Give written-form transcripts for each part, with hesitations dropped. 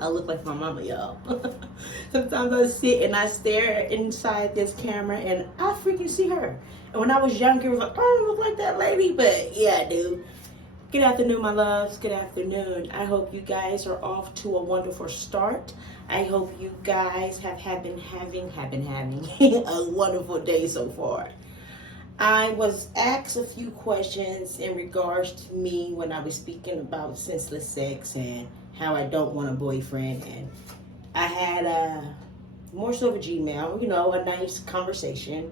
I look like my mama, y'all. Sometimes I sit and I stare inside this camera and I freaking see her. And when I was younger, I was like, oh, I don't look like that lady. But yeah, I do. Good afternoon, my loves. Good afternoon. I hope you guys are off to a wonderful start. I hope you guys have been having a wonderful day so far. I was asked a few questions in regards to me when I was speaking about senseless sex and how I don't want a boyfriend. And I had a more so of a Gmail, a nice conversation.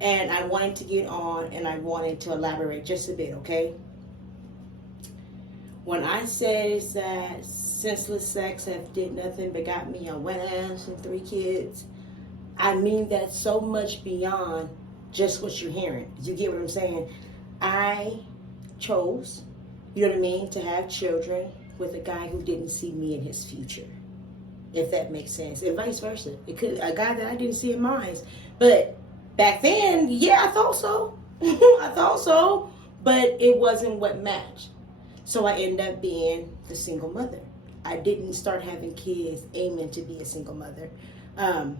And I wanted to get on and I wanted to elaborate just a bit, okay? When I say that senseless sex have did nothing but got me a wet ass and 3 kids, I mean that so much beyond just what you're hearing. You get what I'm saying? I chose, you know what I mean, to have children with a guy who didn't see me in his future. If that makes sense. And vice versa. It could a guy that I didn't see in mine. But back then, yeah, I thought so. I thought so. But it wasn't what matched. So I ended up being the single mother. I didn't start having kids aiming to be a single mother. But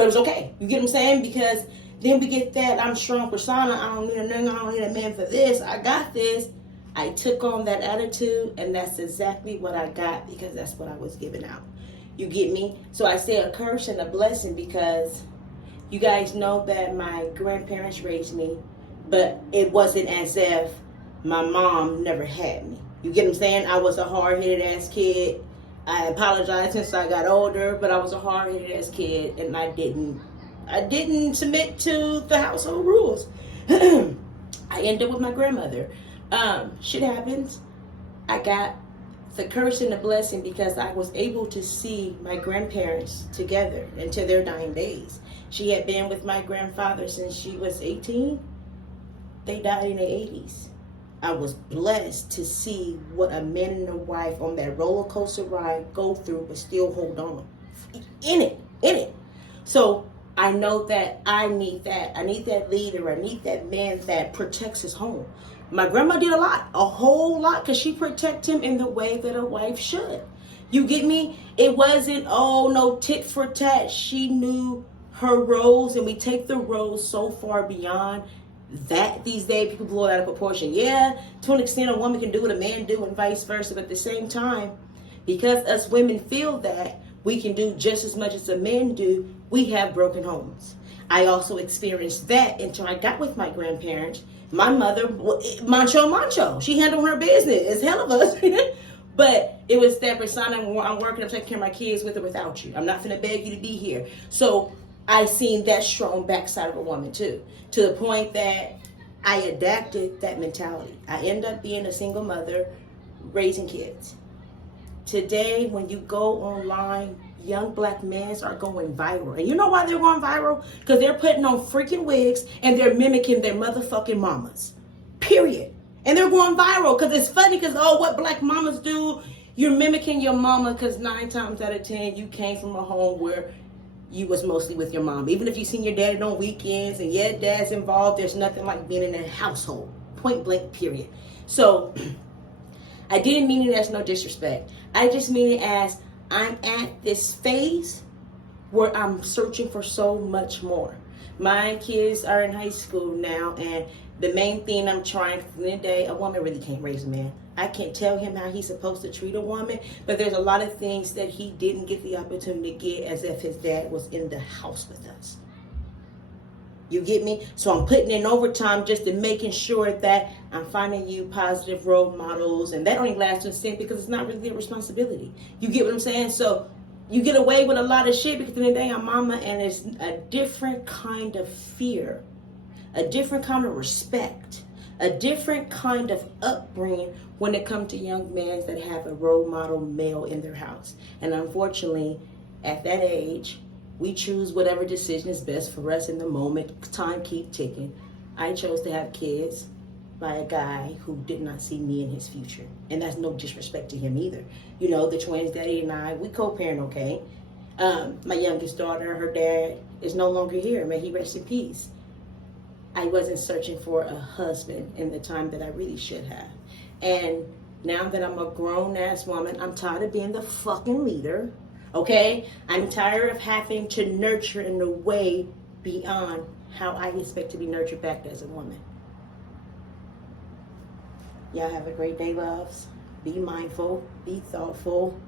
it was okay. You get what I'm saying? Because then we get that I'm strong persona. I don't need a nigga. I don't need a man for this. I got this. I took on that attitude, and that's exactly what I got because that's what I was giving out. You get me? So I say a curse and a blessing because you guys know that my grandparents raised me, but it wasn't as if my mom never had me. You get what I'm saying? I was a hard-headed ass kid. I apologize since I got older, but I was a hard-headed ass kid, and I didn't submit to the household rules. I ended up with my grandmother. Shit happens. I got the curse and the blessing because I was able to see my grandparents together until their dying days. She had been with my grandfather since she was 18. They died in the 80s. I was blessed to see what a man and a wife on that roller coaster ride go through, but still hold on. In it. So I know that I need that. I need that leader. I need that man that protects his home. My grandma did a whole lot, because she protected him in the way that a wife should. You get me? It wasn't, no tit for tat. She knew her roles, and we take the roles so far beyond that these days. People blow it out of proportion. Yeah, to an extent a woman can do what a man do and vice versa, but at the same time, because us women feel that we can do just as much as the men do, we have broken homes. I also experienced that until I got with my grandparents. My mother, macho, she handled her business as hell of us. But it was that persona. I'm working, I'm taking care of my kids with or without you. I'm not finna beg you to be here. So I seen that strong backside of a woman too, to the point that I adapted that mentality. I end up being a single mother, raising kids. Today, when you go online, young black men are going viral. And you know why they're going viral? Because they're putting on freaking wigs and they're mimicking their motherfucking mamas. Period. And they're going viral because it's funny because, what black mamas do, you're mimicking your mama because 9 times out of 10, you came from a home where you was mostly with your mom. Even if you seen your dad on weekends and dad's involved, there's nothing like being in a household. Point blank, period. So I didn't mean it as no disrespect. I just mean it as I'm at this phase where I'm searching for so much more. My kids are in high school now, and the main thing I'm trying, at the end of the day, a woman really can't raise a man. I can't tell him how he's supposed to treat a woman, but there's a lot of things that he didn't get the opportunity to get as if his dad was in the house with us. You get me? So I'm putting in overtime just to making sure that I'm finding you positive role models, and that only lasts to a extent because it's not really a responsibility. You get what I'm saying? So you get away with a lot of shit because at the end of the day, I'm mama, and it's a different kind of fear, a different kind of respect, a different kind of upbringing when it comes to young men that have a role model male in their house. And unfortunately, at that age, we choose whatever decision is best for us in the moment. Time keep ticking. I chose to have kids by a guy who did not see me in his future. And that's no disrespect to him either. The twins, daddy and I, we co-parent, okay? My youngest daughter, her dad is no longer here. May he rest in peace. I wasn't searching for a husband in the time that I really should have. And Now that I'm a grown-ass woman, I'm tired of being the fucking leader. Okay? I'm tired of having to nurture in a way beyond how I expect to be nurtured back as a woman. Y'all have a great day, loves. Be mindful. Be thoughtful.